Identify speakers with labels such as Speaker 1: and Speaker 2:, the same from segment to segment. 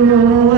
Speaker 1: No.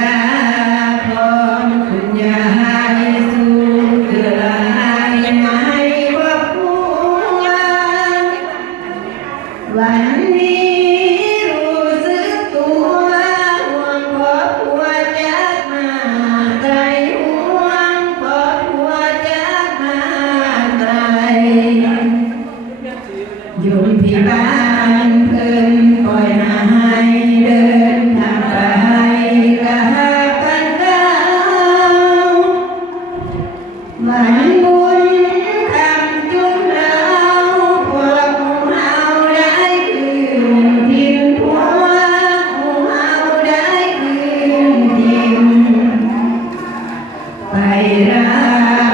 Speaker 1: Nah, ไปรัก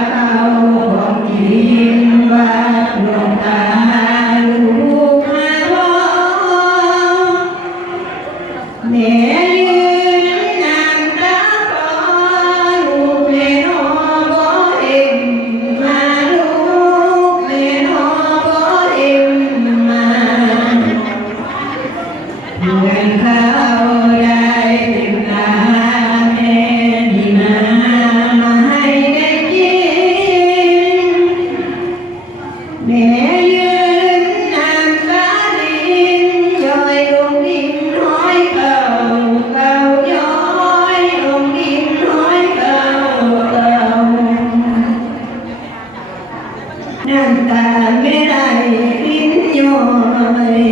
Speaker 1: നന്ദനായി പിന്നോവരേ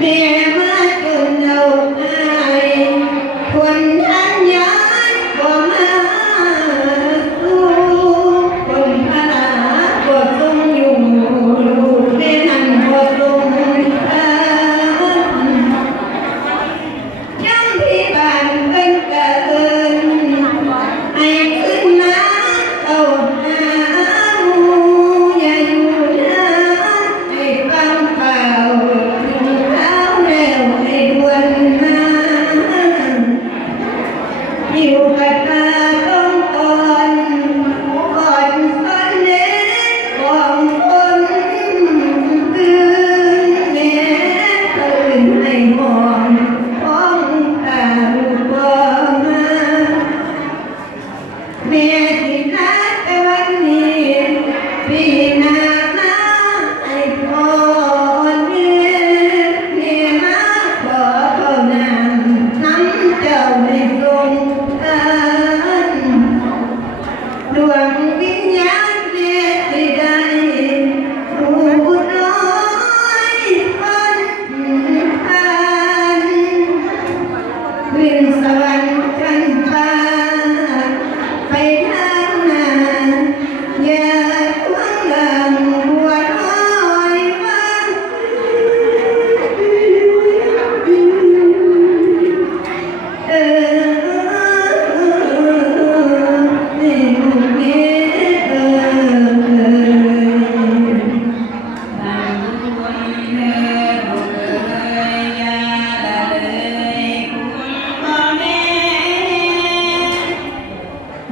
Speaker 1: There queremos dar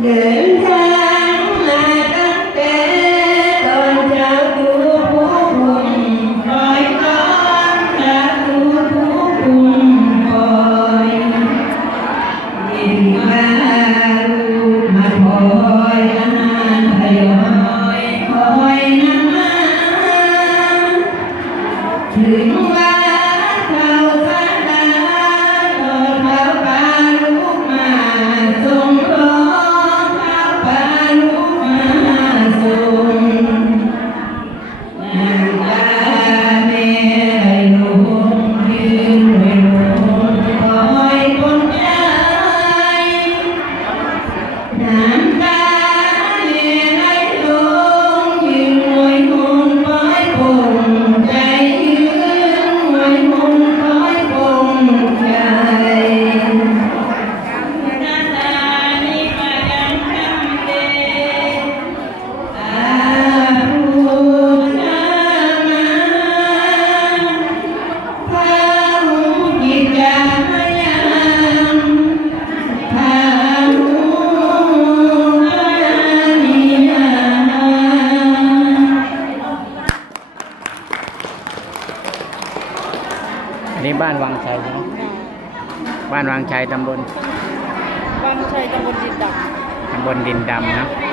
Speaker 1: เดินทาง
Speaker 2: บ้านวังชัยใช่ไหมบ้านวังชัยตำบล
Speaker 1: บางชัยตำบลดินด
Speaker 2: ตำบลดินดำนะำ